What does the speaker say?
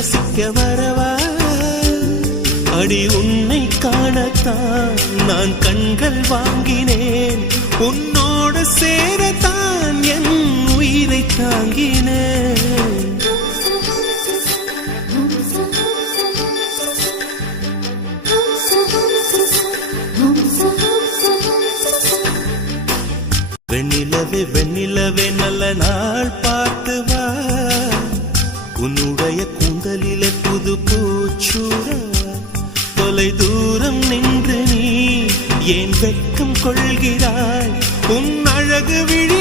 ரசிக்க வரவா அடி உன்னை காணத்தான் நான் கண்கள் வாங்கினேன் உன்னோடு சேரத்தான் என் உயிரை தாங்கினேன் வெண்ணிலவே வெண்ணிலவே நல்ல நாள் பார்த்து வா உன்னுடைய கூந்தலிலே புது பூச்சூடவா தொலை தூரம் நின்று நீ ஏன் வெட்கம் கொள்கிறாய் உன் அழகு விழி